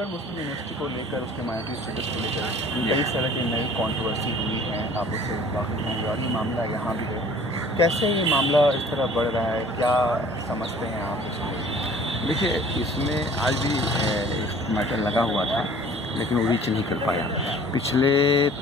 अलीगढ़ मुस्लिम university को लेकर, उसके माइनॉरिटी स्टेटस को लेकर कई तरह की नई कंट्रोवर्सी हुई है, आप उससे वाकिफ होंगे, और ये मामला यहाँ भी है। कैसे ये मामला इस तरह बढ़ रहा है, क्या समझते हैं आप इसमें? देखिए, इसमें आज भी मैटर लगा हुआ था, लेकिन वो रीच नहीं कर पाया। पिछले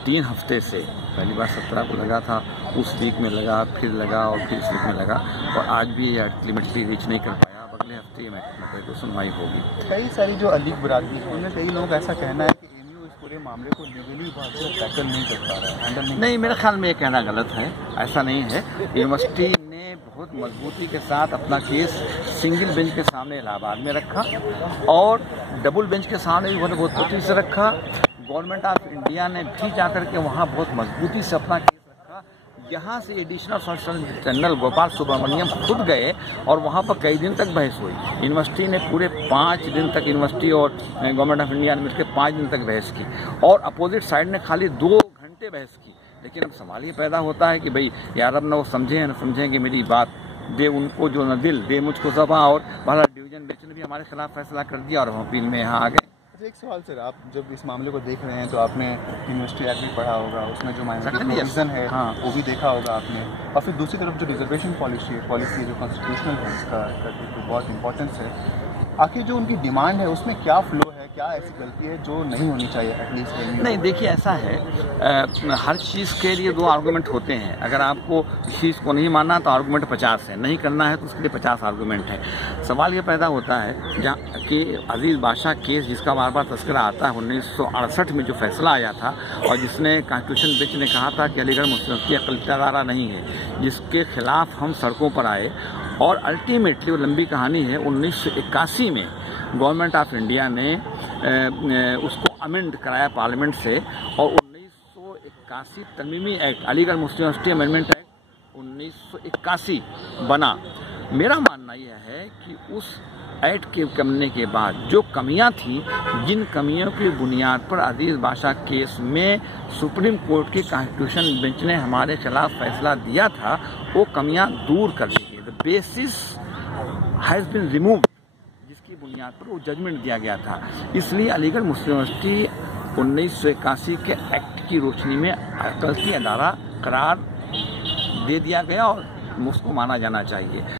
3 हफ्ते से, पहली बार 17 को लगा था, उस वीक में लगा, फिर लगा और फिर इस वीक में लगा, और आज भी अल्टीमेटली रीच नहीं कर पाया। अब अगले हफ्ते ये मैटर को सुनवाई होगी। कई सारी जो अलीग बरादरी है, उनमें कई लोगों का ऐसा कहना है कि एमयू इस पूरे मामले को लीगली टैकल नहीं कर पा रहा है, हैंडल नहीं, मेरे ख्याल में ये कहना गलत है। ऐसा नहीं है। यूनिवर्सिटी ने बहुत मजबूती के साथ अपना केस सिंगल बेंच के सामने इलाहाबाद में रखा और डबल बेंच के सामने भी बहुत मजबूती से रखा। गवर्नमेंट ऑफ इंडिया ने भी जाकर के वहाँ बहुत मजबूती से अपना केस रखा। यहाँ से additional solicitor general Gopal Subramaniam खुद गए और वहाँ पर कई दिन तक बहस हुई। यूनिवर्सिटी ने पूरे 5 दिन तक, यूनिवर्सिटी और गवर्नमेंट ऑफ इंडिया ने मिलकर 5 दिन तक बहस की, और अपोजिट साइड ने खाली 2 घंटे बहस की। लेकिन अब सवाल ये पैदा होता है कि भाई यार, अब न वो समझे न समझेंगे मेरी बात, दे उनको जो न दिल, दे मुझको ज़बां। और बाला डिवीजन बेंच ने भी हमारे खिलाफ फैसला कर दिया और हम अपील में यहाँ आ गए। एक सवाल सर, आप जब इस मामले को देख रहे हैं तो आपने यूनिवर्सिटी एक्ट भी पढ़ा होगा, उसमें जो माइनॉरिटी प्रोविजन है, हाँ, वो भी देखा होगा आपने, और फिर दूसरी तरफ जो रिजर्वेशन पॉलिसी जो कॉन्स्टिट्यूशनल है, इसका बहुत इंपॉर्टेंस है। आखिर जो उनकी डिमांड है उसमें क्या फ्लो है, क्या ऐसी गलती है जो नहीं होनी चाहिए एटलीस्ट? नहीं, देखिए, ऐसा है, हर चीज़ के लिए 2 आर्गूमेंट होते हैं। अगर आपको इस चीज़ को नहीं मानना तो आर्गूमेंट 50 है, नहीं करना है तो उसके लिए 50 आर्गूमेंट है। सवाल ये पैदा होता है जहाँ कि अजीज़ बादशाह केस, जिसका बार बार तस्करा आता है, 1968 में जो फैसला आया था और जिसने कॉन्स्टिट्यूशन बेंच ने कहा था कि अलीगढ़ मुस्लिम यूनिवर्सिटी अक़लियत अदारा नहीं है, जिसके खिलाफ हम सड़कों पर आए, और अल्टीमेटली वो लंबी कहानी है, 1981 में गवर्नमेंट ऑफ इंडिया ने उसको अमेंड कराया पार्लियामेंट से, और 1981 तरमीमी एक्ट, अलीगढ़ मुस्लिम यूनिवर्सिटी अमेंडमेंट एक्ट 1981 बना। मेरा मानना यह है कि उस एक्ट के बनने के बाद जो कमियां थी, जिन कमियों की बुनियाद पर अजीज़ बादशाह केस में सुप्रीम कोर्ट की कॉन्स्टिट्यूशन बेंच ने हमारे खिलाफ फैसला दिया था, वो कमियां दूर कर दी गई। The basis has been removed, जिसकी बुनियाद पर वो जजमेंट दिया गया था। इसलिए अलीगढ़ मुस्लिम यूनिवर्सिटी 1981 के एक्ट की रोशनी में अक़लियती अदारा करार दे दिया गया और उसको माना जाना चाहिए।